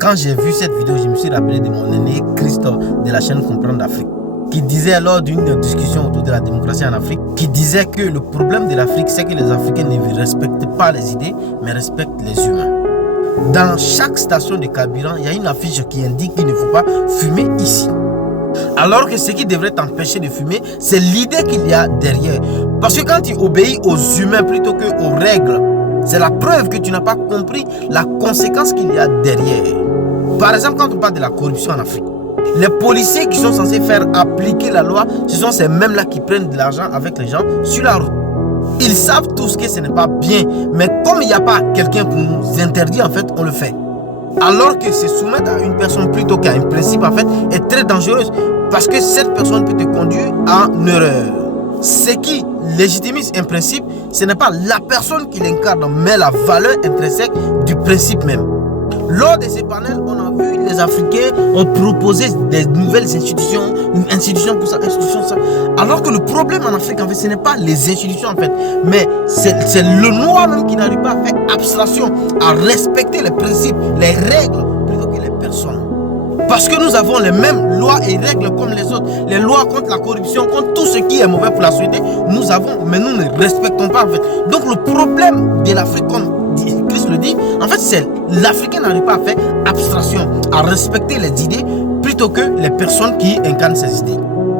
Quand j'ai vu cette vidéo, je me suis rappelé de mon aîné Christophe de la chaîne Comprendre Afrique, qui disait lors d'une discussion autour de la démocratie en Afrique, qui disait que le problème de l'Afrique, c'est que les Africains ne respectent pas les idées, mais respectent les humains. Dans chaque station de carburant, il y a une affiche qui indique qu'il ne faut pas fumer ici. Alors que ce qui devrait t'empêcher de fumer, c'est l'idée qu'il y a derrière. Parce que quand tu obéis aux humains plutôt qu'aux règles, c'est la preuve que tu n'as pas compris la conséquence qu'il y a derrière. Par exemple, quand on parle de la corruption en Afrique, les policiers qui sont censés faire appliquer la loi, ce sont ces mêmes-là qui prennent de l'argent avec les gens sur la route. Ils savent tous que ce n'est pas bien, mais comme il n'y a pas quelqu'un pour nous interdire, en fait, on le fait. Alors que se soumettre à une personne plutôt qu'à un principe, en fait, est très dangereuse. Parce que cette personne peut te conduire en erreur. Ce qui légitimise un principe, ce n'est pas la personne qui l'incarne, mais la valeur intrinsèque du principe même. Lors de ces panels, on a vu les Africains ont proposé des nouvelles institutions, une institution pour ça, institution ça. Alors que le problème en Afrique, en fait, ce n'est pas les institutions, en fait, mais c'est le noir même qui n'arrive pas à faire abstraction, à respecter les principes, les règles, plutôt que les personnes. Parce que nous avons les mêmes lois et règles comme les autres. Les lois contre la corruption, contre tout ce qui est mauvais pour la société, nous avons, mais nous ne respectons pas, en fait. Donc le problème de l'Afrique, comme Christ le dit, en fait, c'est l'Africain n'arrive pas à faire abstraction, à respecter les idées plutôt que les personnes qui incarnent ces idées.